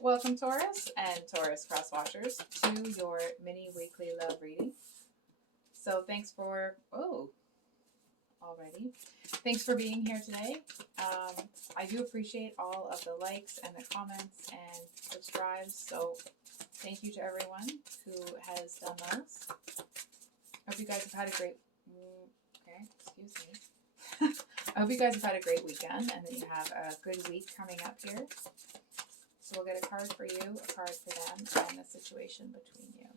Welcome, Taurus and Taurus crosswatchers, to your mini weekly love reading. So, thanks for already. Thanks for being here today. I do appreciate all of the likes and the comments and subscribes. So, thank you to everyone who has done those. I hope you guys have had a great. Okay, excuse me. I hope you guys have had a great weekend and that you have a good week coming up here. So we'll get a card for you, a card for them, and the situation between you.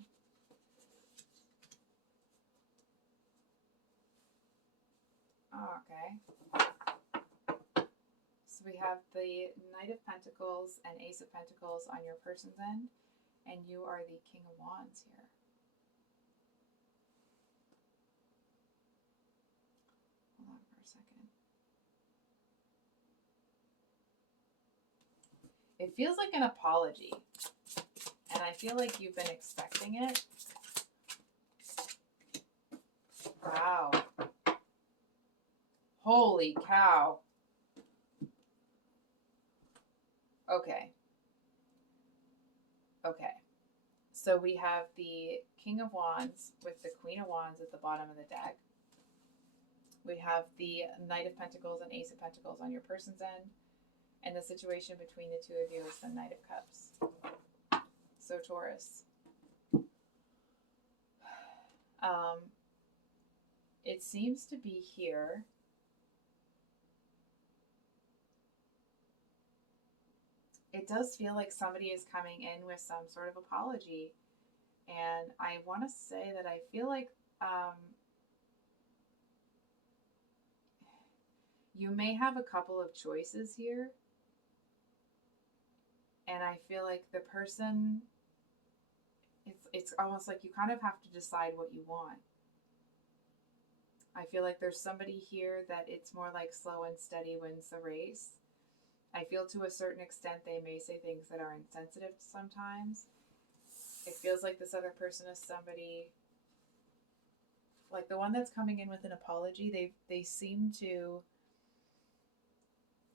Okay. So we have the Knight of Pentacles and Ace of Pentacles on your person's end, and you are the King of Wands here. Hold on for a second. It feels like an apology, and I feel like you've been expecting it. Wow. Holy cow. Okay. So we have the King of Wands with the Queen of Wands at the bottom of the deck. We have the Knight of Pentacles and Ace of Pentacles on your person's end. And the situation between the two of you is the Knight of Cups. So Taurus. It seems to be here. It does feel like somebody is coming in with some sort of apology. And I want to say that I feel like you may have a couple of choices here. And I feel like the person, it's almost like you kind of have to decide what you want. I feel like there's somebody here that it's more like slow and steady wins the race. I feel to a certain extent they may say things that are insensitive sometimes. It feels like this other person is somebody, like the one that's coming in with an apology, they seem to,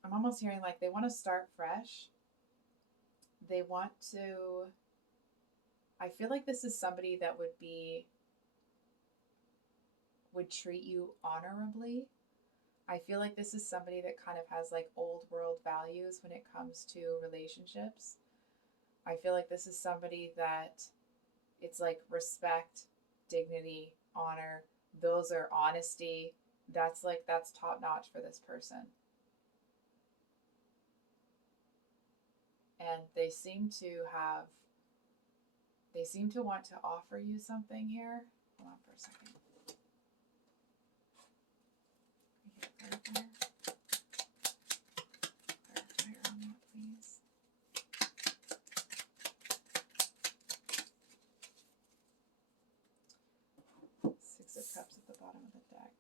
I'm almost hearing like they want to start fresh. They want to, I feel like this is somebody that would treat you honorably. I feel like this is somebody that kind of has like old world values when it comes to relationships. I feel like this is somebody that it's like respect, dignity, honor. Those are honesty. That's top notch for this person. And they seem to want to offer you something here. Hold on for a second. Clarifier on that, please. Six of Cups at the bottom of the deck.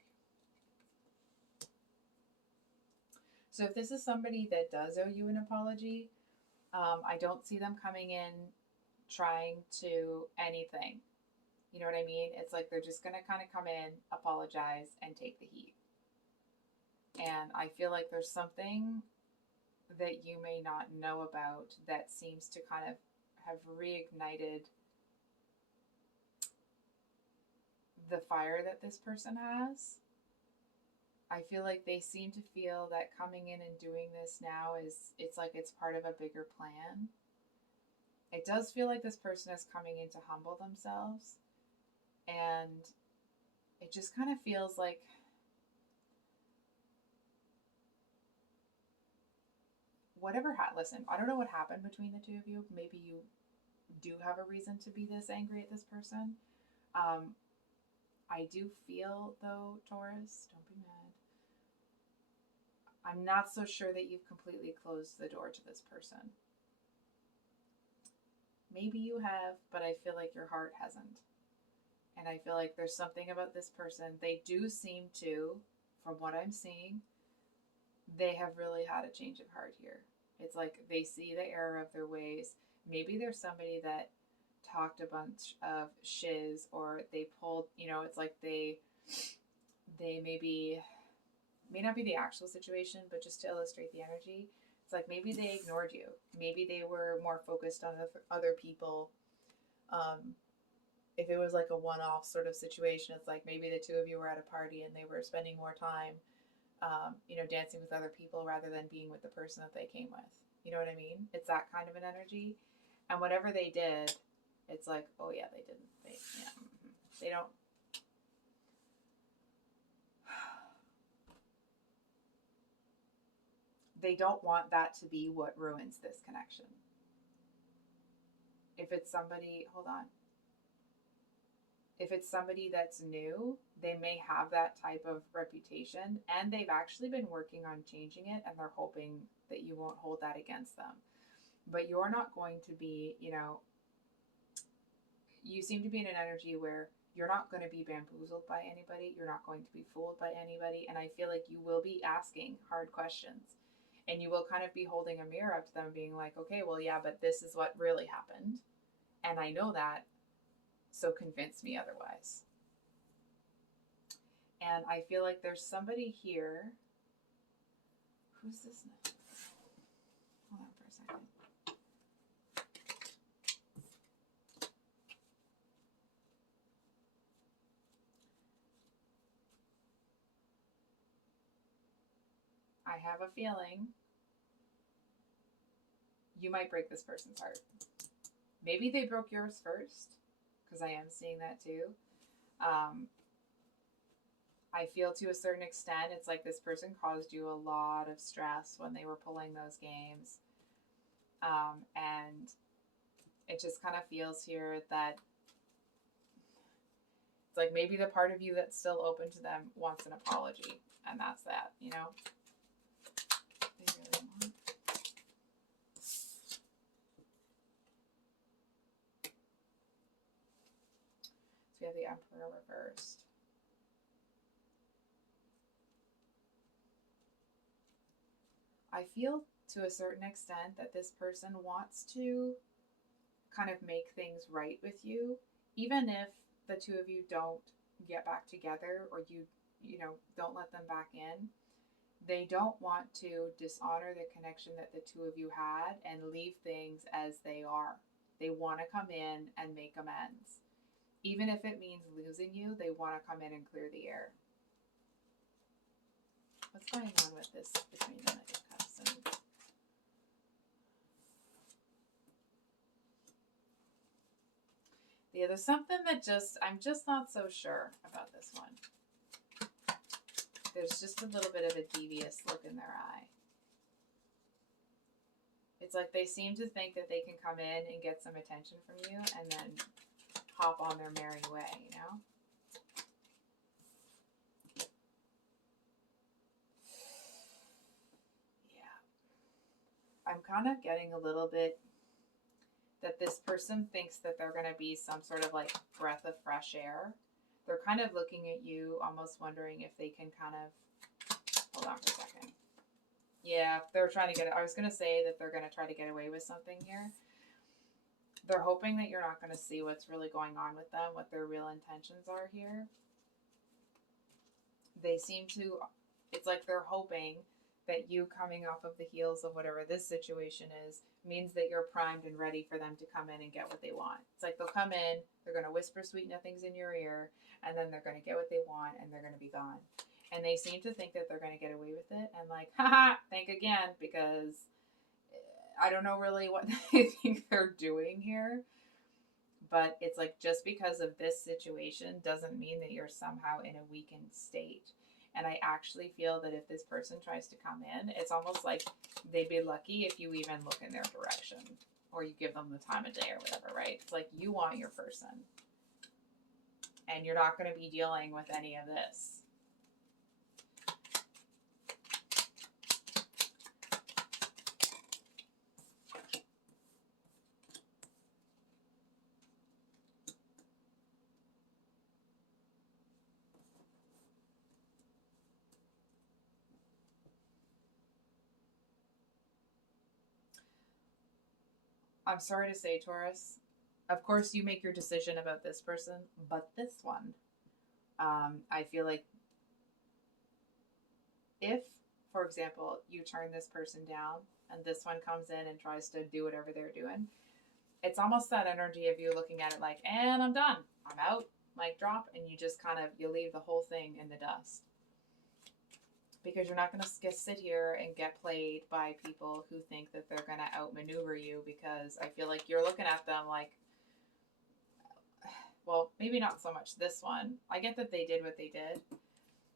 So if this is somebody that does owe you an apology, I don't see them coming in trying to anything. You know what I mean? It's like they're just going to kind of come in, apologize, and take the heat. And I feel like there's something that you may not know about that seems to kind of have reignited the fire that this person has. I feel like they seem to feel that coming in and doing this now it's like it's part of a bigger plan. It does feel like this person is coming in to humble themselves, and it just kind of feels like listen, I don't know what happened between the two of you. Maybe you do have a reason to be this angry at this person. I do feel, though, Taurus, don't be mad, I'm not so sure that you've completely closed the door to this person. Maybe you have, but I feel like your heart hasn't. And I feel like there's something about this person. They do seem to, from what I'm seeing, they have really had a change of heart here. It's like they see the error of their ways. Maybe there's somebody that talked a bunch of shiz, or they pulled, it's like they maybe, may not be the actual situation, but just to illustrate the energy, It's like maybe they ignored you. Maybe they were more focused on other people. If it was like a one-off sort of situation, it's like maybe the two of you were at a party and they were spending more time, dancing with other people rather than being with the person that they came with. You know what I mean? It's that kind of an energy. And whatever they did, it's like, oh yeah, they didn't. They don't. They don't want that to be what ruins this connection. If it's somebody, hold on. If it's somebody that's new, they may have that type of reputation, and they've actually been working on changing it, and they're hoping that you won't hold that against them. But you're not going to be, you seem to be in an energy where you're not going to be bamboozled by anybody. You're not going to be fooled by anybody. And I feel like you will be asking hard questions. And you will kind of be holding a mirror up to them being like, okay, well, yeah, but this is what really happened. And I know that. So convince me otherwise. And I feel like there's somebody here. Who's this now? Hold on for a second. I have a feeling you might break this person's heart. Maybe they broke yours first, because I am seeing that too. I feel to a certain extent, it's like this person caused you a lot of stress when they were pulling those games. And it just kind of feels here that it's like maybe the part of you that's still open to them wants an apology. And that's that, They really want. So we have the Emperor reversed. I feel to a certain extent that this person wants to kind of make things right with you, even if the two of you don't get back together or you don't let them back in. They don't want to dishonor the connection that the two of you had and leave things as they are. They want to come in and make amends. Even if it means losing you, they want to come in and clear the air. What's going on with this between the Knight of Cups and... Yeah, there's something that I'm just not so sure about this one. There's just a little bit of a devious look in their eye. It's like they seem to think that they can come in and get some attention from you and then hop on their merry way, Yeah. I'm kind of getting a little bit that this person thinks that they're going to be some sort of like breath of fresh air. They're kind of looking at you, almost wondering if they can kind of, hold on for a second. Yeah, they're trying to I was going to say that they're going to try to get away with something here. They're hoping that you're not going to see what's really going on with them, what their real intentions are here. They seem to, it's like they're hoping that you coming off of the heels of whatever this situation is means that you're primed and ready for them to come in and get what they want. It's like they'll come in, they're going to whisper sweet nothings in your ear, and then they're going to get what they want, and they're going to be gone. And they seem to think that they're going to get away with it, and like, haha, think again, because I don't know really what they think they're doing here. But it's like just because of this situation doesn't mean that you're somehow in a weakened state. And I actually feel that if this person tries to come in, it's almost like they'd be lucky if you even look in their direction or you give them the time of day or whatever, right? It's like you want your person and you're not going to be dealing with any of this. I'm sorry to say, Taurus, of course you make your decision about this person, but this one, I feel like if, for example, you turn this person down and this one comes in and tries to do whatever they're doing. It's almost that energy of you looking at it like, and I'm done, I'm out, mic drop, and you just kind of, you leave the whole thing in the dust. Because you're not going to sit here and get played by people who think that they're going to outmaneuver you, because I feel like you're looking at them like, well, maybe not so much this one. I get that they did what they did,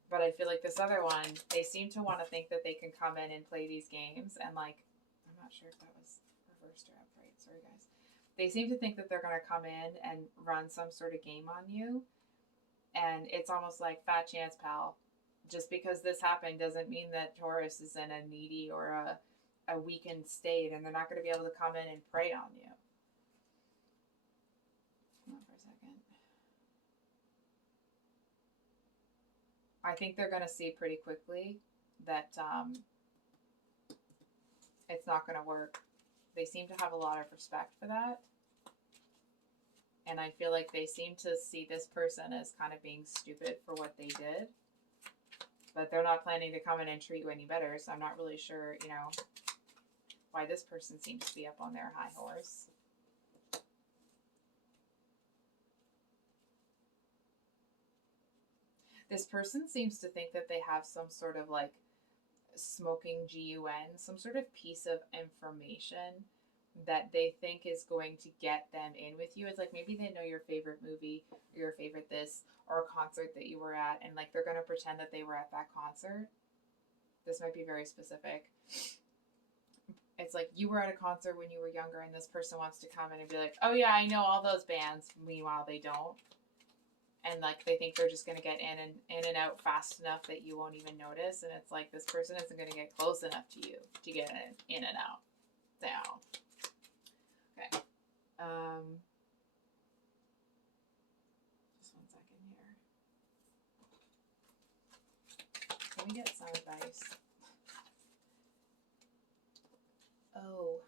but I feel like this other one, they seem to want to think that they can come in and play these games, and like, I'm not sure if that was reversed or upright, sorry guys. They seem to think that they're going to come in and run some sort of game on you, and it's almost like, fat chance, pal. Just because this happened doesn't mean that Taurus is in a needy or a weakened state, and they're not going to be able to come in and prey on you. Hold on for a second. I think they're going to see pretty quickly that it's not going to work. They seem to have a lot of respect for that. And I feel like they seem to see this person as kind of being stupid for what they did. But they're not planning to come in and treat you any better, so I'm not really sure, you know, why this person seems to be up on their high horse. This person seems to think that they have some sort of like smoking GUN, some sort of piece of information that they think is going to get them in with you. It's like maybe they know your favorite movie or your favorite this or a concert that you were at, and like they're going to pretend that they were at that concert. This might be very specific. It's like you were at a concert when you were younger, and this person wants to come in and be like, oh yeah, I know all those bands. Meanwhile, they don't. And like they think they're just going to get in and out fast enough that you won't even notice. And it's like this person isn't going to get close enough to you to get in and out. Down. Okay. Just 1 second here. Can we get some advice? Oh.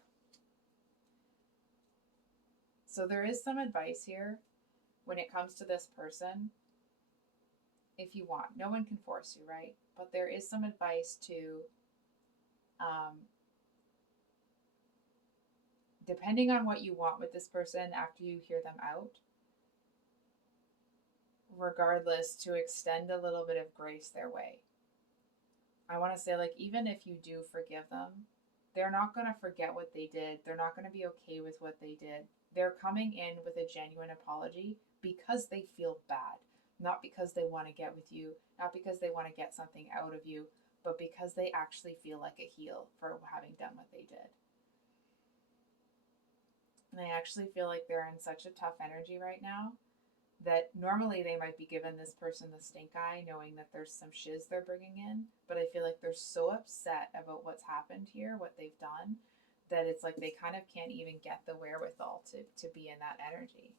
So there is some advice here when it comes to this person. If you want, no one can force you, right? But there is some advice to, depending on what you want with this person after you hear them out, regardless, to extend a little bit of grace their way. I want to say, like, even if you do forgive them, they're not going to forget what they did. They're not going to be okay with what they did. They're coming in with a genuine apology because they feel bad, not because they want to get with you, not because they want to get something out of you, but because they actually feel like a heel for having done what they did. And I actually feel like they're in such a tough energy right now that normally they might be giving this person the stink eye, knowing that there's some shiz they're bringing in. But I feel like they're so upset about what's happened here, what they've done, that it's like they kind of can't even get the wherewithal to be in that energy.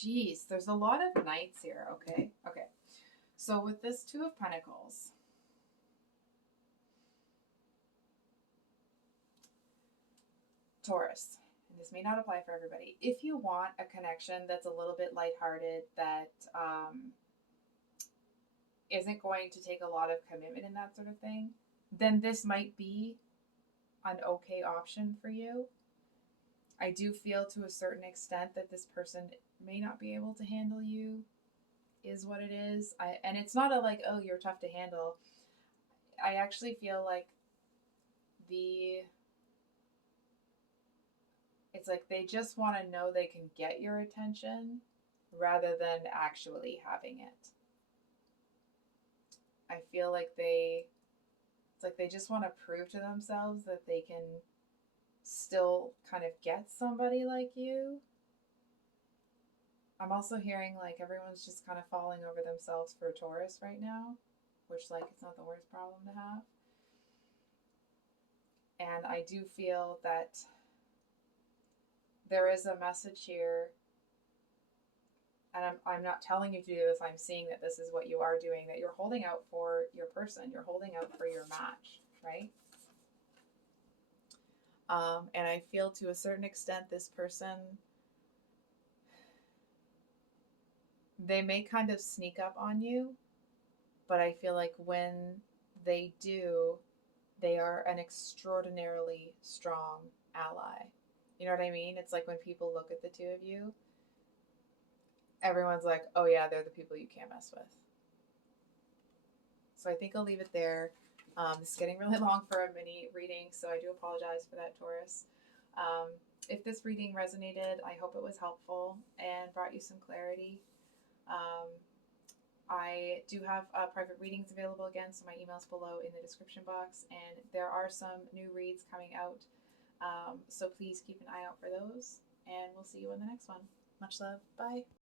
Geez, there's a lot of knights here. Okay. So with this Two of Pentacles, Taurus, and this may not apply for everybody. If you want a connection that's a little bit lighthearted, that isn't going to take a lot of commitment and that sort of thing, then this might be an okay option for you. I do feel to a certain extent that this person may not be able to handle you, is what it is. And it's not a like, oh, you're tough to handle. I actually feel like it's like they just want to know they can get your attention rather than actually having it. I feel like it's like they just want to prove to themselves that they can still kind of get somebody like you. I'm also hearing like everyone's just kind of falling over themselves for Taurus right now, which like it's not the worst problem to have. And I do feel that there is a message here and I'm not telling you to do this, I'm seeing that this is what you are doing, that you're holding out for your person, you're holding out for your match, right? And I feel to a certain extent this person, they may kind of sneak up on you, but I feel like when they do, they are an extraordinarily strong ally. You know what I mean? It's like when people look at the two of you, everyone's like, oh yeah, they're the people you can't mess with. So I think I'll leave it there. This is getting really long for a mini reading, so I do apologize for that, Taurus. If this reading resonated, I hope it was helpful and brought you some clarity. I do have private readings available again, so my email's below in the description box, and there are some new reads coming out, so please keep an eye out for those, and we'll see you in the next one. Much love. Bye.